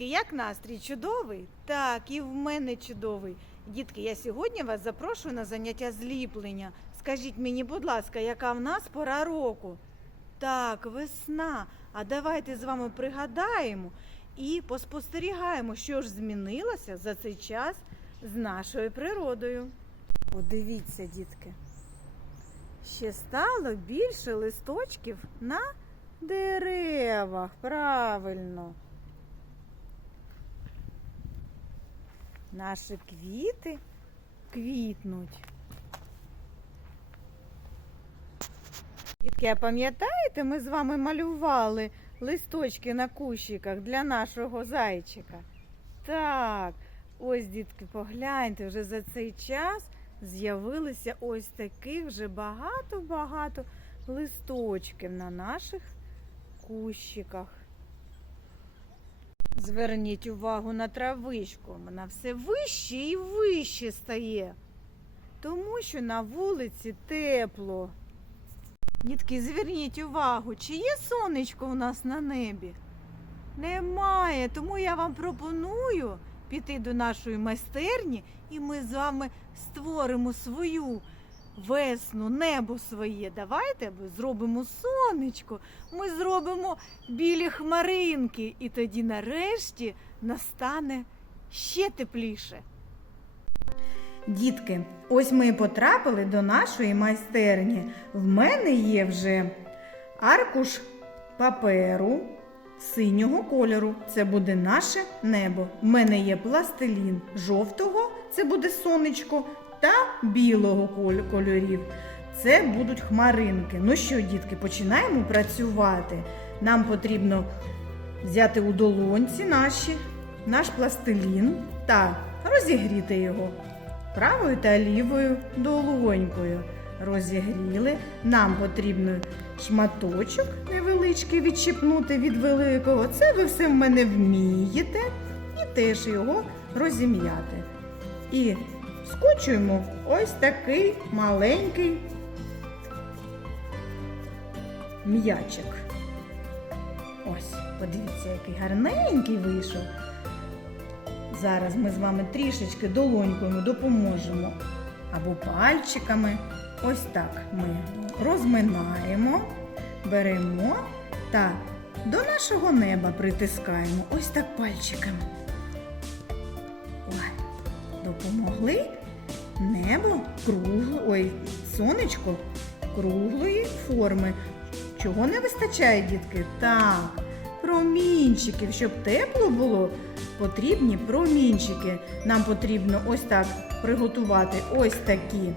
Дітки, як настрій? Чудовий? Так, і в мене чудовий. Дітки, я сьогодні вас запрошую на заняття зліплення. Скажіть мені, будь ласка, яка в нас пора року? Так, весна. А давайте з вами пригадаємо і поспостерігаємо, що ж змінилося за цей час з нашою природою. Подивіться, дітки. Ще стало більше листочків на деревах. Правильно. Наші квіти квітнуть. Дітки, пам'ятаєте, ми з вами малювали листочки на кущиках для нашого зайчика? Так, ось, дітки, погляньте, вже за цей час з'явилися ось таких вже багато-багато листочків на наших кущиках. Зверніть увагу на травичку. Вона все вище і вище стає. Тому що на вулиці тепло. Дітки, зверніть увагу, чи є сонечко у нас на небі? Немає, тому я вам пропоную піти до нашої майстерні, і ми з вами створимо свою весну, небо своє. Давайте ми зробимо сонечко, ми зробимо білі хмаринки, і тоді нарешті настане ще тепліше. Дітки, ось ми і потрапили до нашої майстерні. В мене є вже аркуш паперу синього кольору. Це буде наше небо. В мене є пластилін жовтого, це буде сонечко, та білого кольорів. Це будуть хмаринки. Ну що, дітки, починаємо працювати. Нам потрібно взяти у долонці наші, наш пластилін та розігріти його правою та лівою долонькою. Розігріли. Нам потрібно шматочок невеличкий відчіпнути від великого. Це ви все в мене вмієте. І теж його розім'яти. І скочуємо ось такий маленький м'ячик. Ось, подивіться, який гарненький вийшов. Зараз ми з вами трішечки долонькою допоможемо або пальчиками. Ось так ми розминаємо, беремо та до нашого неба притискаємо ось так пальчиками. Ой, допомогли небо кругло, ой, сонечко круглої форми. Чого не вистачає, дітки? Так, промінчиків, щоб тепло було, потрібні промінчики. Нам потрібно ось так приготувати ось такі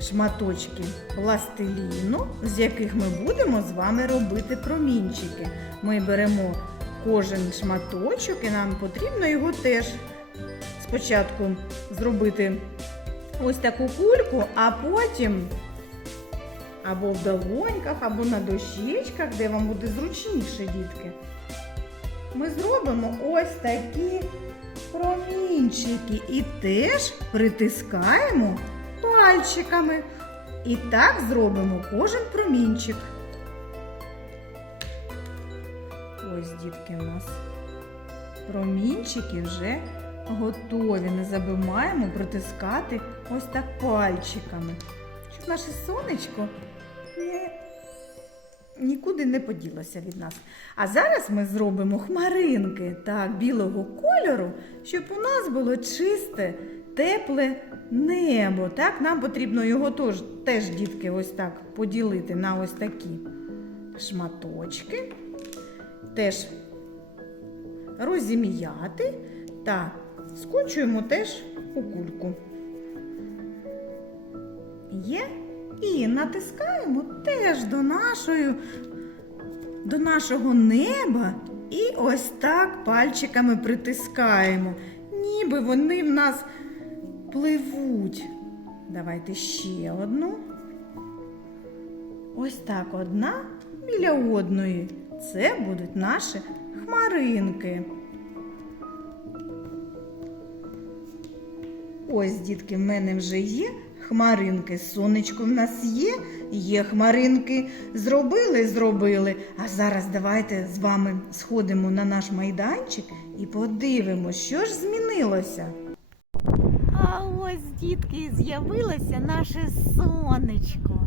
шматочки пластиліну, з яких ми будемо з вами робити промінчики. Ми беремо кожен шматочок і нам потрібно його теж спочатку зробити ось таку кульку, а потім або в долоньках, або на дощечках, де вам буде зручніше, дітки. Ми зробимо ось такі промінчики і теж притискаємо пальчиками. І так зробимо кожен промінчик. Ось, дітки, у нас промінчики вже готові. Не забуваємо притискати ось так пальчиками, щоб наше сонечко не, нікуди не поділося від нас. А зараз ми зробимо хмаринки так, білого кольору, щоб у нас було чисте, тепле небо. Так, нам потрібно його теж, теж дітки, ось так поділити на ось такі шматочки. Теж розім'яти та скочуємо теж у кульку. Є і натискаємо теж до нашої, до нашого неба і ось так пальчиками притискаємо, ніби вони в нас пливуть. Давайте ще одну. Ось так одна біля одної. Це будуть наші хмаринки. Ось, дітки, в мене вже є хмаринки. Сонечко в нас є, є хмаринки. Зробили, зробили. А зараз давайте з вами сходимо на наш майданчик і подивимося, що ж змінилося. А ось, дітки, з'явилося наше сонечко.